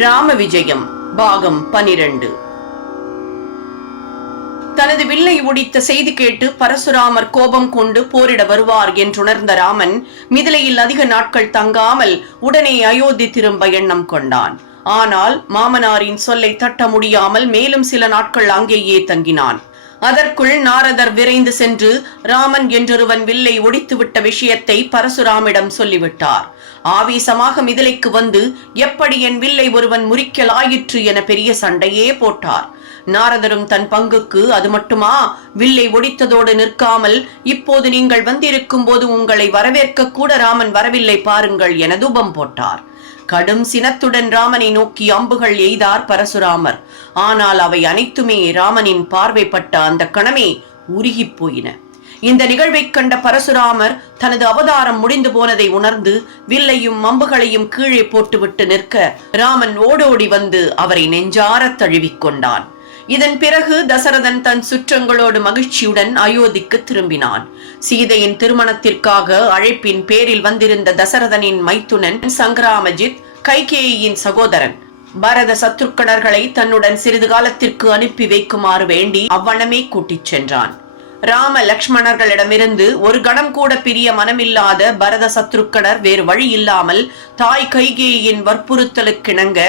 ராம விஜயம் பாகம் பனிரெண்டு. தனது வில்லை ஒடித்த செய்தி கேட்டு பரசுராமர் கோபம் கொண்டு போரிட வருவார் என்றுணர்ந்த ராமன் மிதிலையில் அதிக நாட்கள் தங்காமல் உடனே அயோத்தி திரும்ப எண்ணம் கொண்டான். ஆனால் மாமனாரின் சொல்லை தட்ட முடியாமல் மேலும் சில நாட்கள் அங்கேயே தங்கினான். அதற்குள் நாரதர் விரைந்து சென்று ராமன் என்றொருவன் வில்லை ஒடித்துவிட்ட விஷயத்தை பரசுராமிடம் சொல்லிவிட்டார். ஆவேசமாக மிதிலைக்கு வந்து எப்படி என் வில்லை ஒருவன் முறிக்கலாயிற்று என பெரிய சண்டையே போட்டார். நாரதரும் தன் பங்குக்கு அது மட்டுமா? வில்லை ஒடித்ததோடு நிற்காமல் இப்போது நீங்கள் வந்திருக்கும் போது உங்களை வரவேற்க கூட ராமன் வரவில்லை பாருங்கள் என தூபம் போட்டார். கடும் சினத்துடன் ராமனை நோக்கி அம்புகள் எய்தார் பரசுராமர். ஆனால் அவை அனைத்துமே ராமனின் பார்வைப்பட்ட அந்த கணமே உருகிப் போயின. இந்த நிகழ்வைக் கண்ட பரசுராமர் தனது அவதாரம் முடிந்து போனதை உணர்ந்து வில்லையும் அம்புகளையும் கீழே போட்டுவிட்டு நிற்க ராமன் ஓடோடி வந்து அவரை நெஞ்சாரத் தழுவிக் கொண்டான். இதன் பிறகு தசரதன் தன் சுற்றங்களோடு மகிழ்ச்சியுடன் அயோத்திக்கு திரும்பினான். சீதையின் திருமணத்திற்காக அழைப்பின் பேரில் வந்திருந்த தசரதனின் மைத்துனன் சங்கராமஜித் கைகேயின் சகோதரன் பரத சத்துருக்கணர்களை தன்னுடன் சிறிது காலத்திற்கு அனுப்பி வைக்குமாறு வேண்டி அவ்வனமே கூட்டிச் சென்றான். ராம லக்ஷ்மணர்களிடமிருந்து ஒரு கணம் கூட பிரிய மனமில்லாத பரத சத்ருக்கணர் வேறு வழி இல்லாமல் தாய் கைகேயின் வற்புறுத்தலுக்கிணங்க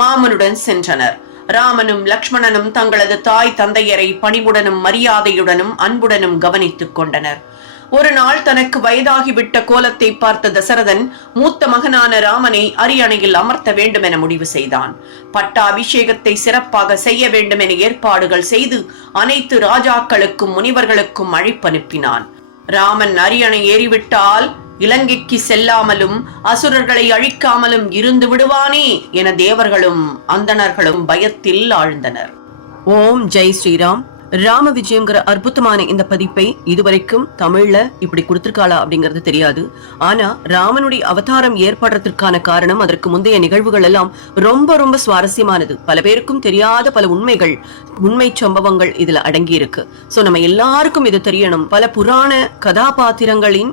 மாமனுடன் சென்றனர். ராமனும் லக்ஷ்மணனும் தங்களது தாய் தந்தையரை பணிவுடனும் மரியாதையுடனும் அன்புடனும் கவனித்துக் கொண்டனர். ஒரு நாள் தனக்கு வயதாகிவிட்ட கோலத்தை பார்த்த தசரதன் மூத்த மகனான ராமனை அரியணையில் அமர்த்த வேண்டும் என முடிவு செய்தான். பட்டாபிஷேகத்தை சிறப்பாக செய்ய வேண்டும் என ஏற்பாடுகள் செய்து அனைத்து ராஜாக்களுக்கும் முனிவர்களுக்கும் அழைப்பனுப்பினான். ராமன் அரியணை ஏறிவிட்டால் இலங்கைக்கு செல்லாமலும் அசுரர்களை அழிக்காமலும் இருந்து விடுவானே என தேவர்களும் அந்தணர்களும் பயத்தில் ஆழ்ந்தனர். ஓம் ஜெய் ஸ்ரீராம். ராம விஜயங்கிற அற்புதமான இந்த பதிப்பை இதுவரைக்கும் தமிழ்ல இப்படி கொடுத்திருக்காளா அப்படிங்கிறது தெரியாது. ஆனா ராமனுடைய அவதாரம் ஏற்படுறதுக்கான காரணம் அதற்கு முந்தைய நிகழ்வுகள் எல்லாம் ரொம்ப ரொம்ப சுவாரஸ்யமானது. பல பேருக்கும் தெரியாத பல உண்மைகள் உண்மை சம்பவங்கள் இதுல அடங்கி இருக்கு சோ நம்ம எல்லாருக்கும் இது தெரியணும். பல புராண கதாபாத்திரங்களின்